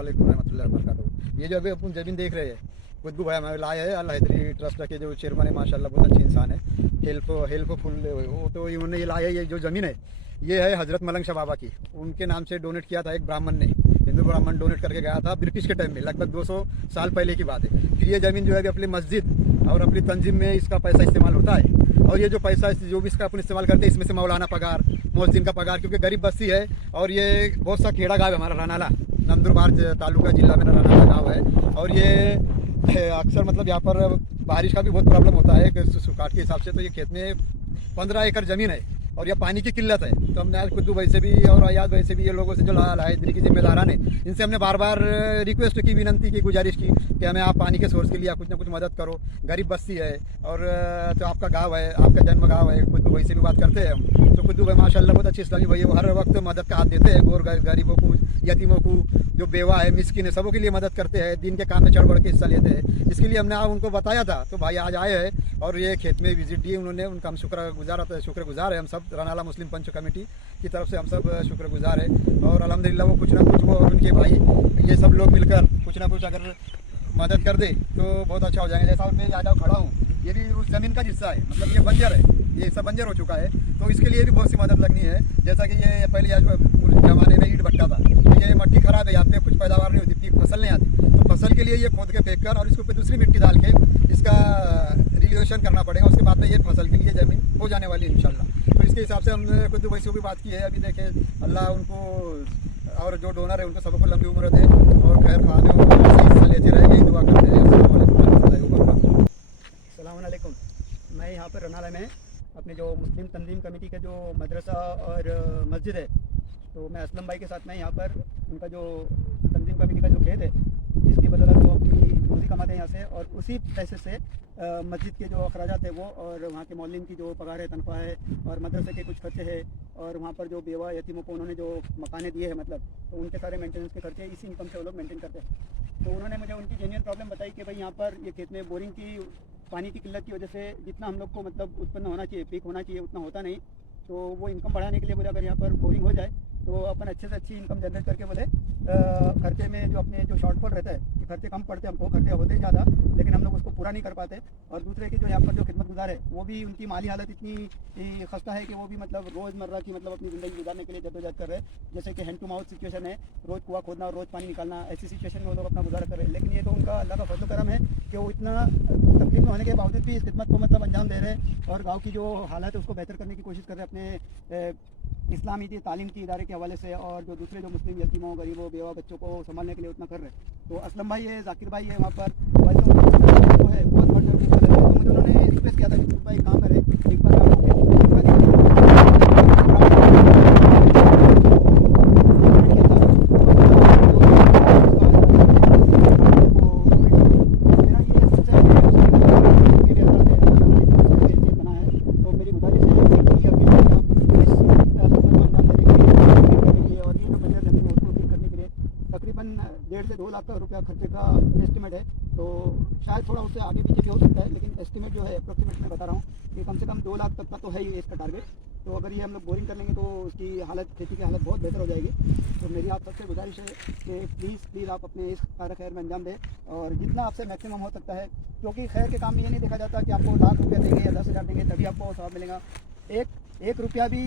वालेकुम रहमतुल्लाहि व बरकातहू। ये जो अभी अपन ज़मीन देख रहे हैं, कुतबू भाई हमारे लाए हैं, अल हैदरी ट्रस्ट के जो चेयरमैन है, माशाल्लाह बहुत अच्छे इंसान है, हेल्पफुल। वो तो इन्होंने ये लाया है, ये जो ज़मीन है ये है हज़रत मलंग शाह बाबा की, उनके नाम से डोनेट किया था एक ब्राह्मण ने, हिंदू ब्राह्मण डोनेट करके गया था ब्रिटिश के टाइम में, लगभग 200 साल पहले की बात है। फिर ये ज़मीन जो है अभी अपनी मस्जिद और अपनी तंजीम में इसका पैसा इस्तेमाल होता है, और ये जो पैसा जो भी इसका अपन इस्तेमाल करते हैं, इसमें से मौलाना पगार, मोहसिन का पगार, क्योंकि गरीब बस्ती है और ये बहुत सा खेड़ा गाँव है हमारा रनाला, नंदुरबार तालुका जिला में रनाला गाँव है। और ये अक्सर मतलब यहाँ पर बारिश का भी बहुत प्रॉब्लम होता है सुखाट के हिसाब से, तो ये खेत में 15 एकड़ ज़मीन है और यह पानी की किल्लत है। तो हमने आज कुद्दू भाई से भी और अयाज भाई से भी, ये लोगों से जो लाइब्रेरी की जिम्मेदारान है, इनसे हमने बार बार रिक्वेस्ट की, विनंती की, गुजारिश की कि हमें आप पानी के सोर्स के लिए कुछ ना कुछ मदद करो, गरीब बस्ती है और तो आपका गाँव है, आपका जन्म गाँव है। कुद्दू भाई से भी बात करते हैं हम, तो कुद्दू भाई माशाल्लाह बहुत अच्छी इस्लामी भाई है, वो हर वक्त मदद का हाथ देते हैं, गरीबों को, यतीमों को, जो बेवा है, मिस्किन है, सबों के लिए मदद करते हैं, दिन के काम में चढ़ बढ़ के हिस्सा लेते हैं। इसके लिए हमने आप उनको बताया था, तो भाई आज आए हैं और ये खेत में विजिट दिए उन्होंने, उनका हम शुक्रगुजार है। हम सब रनाला मुस्लिम पंच कमेटी की तरफ से हम सब शुक्रगुजार है, और अल्हम्दुलिल्लाह वो कुछ ना कुछ, वो और उनके भाई, ये सब लोग मिलकर कुछ ना कुछ अगर मदद कर दे तो बहुत अच्छा हो जाएगा। जैसा मैं आज खड़ा हूँ, ये भी उस ज़मीन का हिस्सा है, मतलब ये बंजर है, ये सब बंजर हो चुका है, तो इसके लिए भी बहुत सी मदद लगनी है। जैसा कि ये पहले आज ज़माने में ईंट भट्टा था, तो ये मट्टी ख़राब है, यहाँ पे कुछ पैदावार नहीं होती, फसल नहीं आती, तो फसल के लिए ये खोद के फेंक कर और इसके ऊपर दूसरी मिट्टी डाल के इसका रिलेशन करना पड़ेगा, उसके बाद में ये फसल के लिए ज़मीन हो जाने वाली है इंशाल्लाह। तो इसके हिसाब से हमने कुछ भाई से भी बात की है। अभी देखें, अल्लाह उनको और जो डोनर है उनको सबको लंबी उम्र दे और खैर खाने हिस्सा लेते रहे, यही दुआ करते हैं। अस्सलाम वालेकुम। मैं यहाँ पर रनाला में अपने जो मुस्लिम तंजीम कमेटी का जो मदरसा और मस्जिद है, तो मैं असलम भाई के साथ में यहाँ पर उनका जो तंजीम कमेटी का जो खेत है, जिसकी बदौलत वो अपनी रोज़ी कमाते हैं यहाँ से, और उसी पैसे से मस्जिद के जो अखराजात है वो, और वहाँ के मौलिन की जो पगार है, तनख्वाह है, और मदरसे के कुछ खर्चे हैं, और वहाँ पर जो बेवा यतीमों को उन्होंने जो मकाने दिए हैं, मतलब तो उनके सारे मेंटेनेंस के खर्चे इसी इनकम से वो लोग मेंटेन करते हैं। तो उन्होंने मुझे उनकी जेन्युइन प्रॉब्लम बताई कि भाई यहाँ पर ये खेत में बोरिंग की पानी की किल्लत की वजह से जितना हम लोग को मतलब उत्पन्न होना चाहिए, पीक होना चाहिए, उतना होता नहीं। तो वो इनकम बढ़ाने के लिए बोले अगर यहाँ पर बोरिंग हो जाए तो अपन अच्छे से अच्छी इनकम जनरेट करके बोले खर्चे में जो अपने जो शॉर्टफॉल रहता है कि खर्चे कम पड़ते हैं, हमको खर्चे होते ज़्यादा, लेकिन हम लोग उसको पूरा नहीं कर पाते। और दूसरे की जो यहाँ पर जो खिदमत गुजार है, वो भी उनकी माली हालत इतनी खस्ता है कि वो भी मतलब रोज़मर्रा की मतलब अपनी ज़िंदगी गुजारने के लिए जद्दोजहद कर रहे हैं। जैसे कि हैंड टू माउथ सिचुएशन है, रोज़ कुआं खोदना और रोज़ पानी निकालना, ऐसी सिचुएशन में वो लोग अपना गुजारा कर रहे हैं। लेकिन ये तो उनका अल्लाह का फजल करम है कि वो इतना तकलीफ में होने के बावजूद भी इस खिदमत को मतलब अंजाम दे रहे हैं, और गाँव की जो हालत है उसको बेहतर करने की कोशिश कर रहे हैं अपने इस्लामी तालीम की इदारे के हवाले से, और जो दूसरे जो मुस्लिम यतीमों, गरीबों, बेवा बच्चों को संभालने के लिए उतना कर रहे हैं। तो असलम भाई है, जाकिर भाई है, वहाँ पर जो है बहुत बढ़ चढ़ के, तो मुझे उन्होंने रिक्वेस्ट किया था कि भाई काम करें एक बार तकरीबन 1.5 से 2 लाख का रुपया खर्चे का एस्टिमेट है। तो शायद थोड़ा उससे आगे पीछे भी हो सकता है, लेकिन एस्टिमेट जो है अप्रोक्सीमेट मैं बता रहा हूँ कि कम से कम 2 लाख तक का तो है ही इसका टारगेट। तो अगर ये हम लोग बोरिंग कर लेंगे तो उसकी हालत, खेती की हालत बहुत बेहतर हो जाएगी। तो मेरी आप सबसे गुजारिश है कि प्लीज़ आप अपने इस कार्य खैर में अंजाम दें, और जितना आपसे मैक्सिमम हो सकता है, क्योंकि खैर के काम में ये नहीं देखा जाता कि आपको लाख रुपया देंगे या 10,000 देंगे तभी आपको सवाब मिलेगा। एक रुपया भी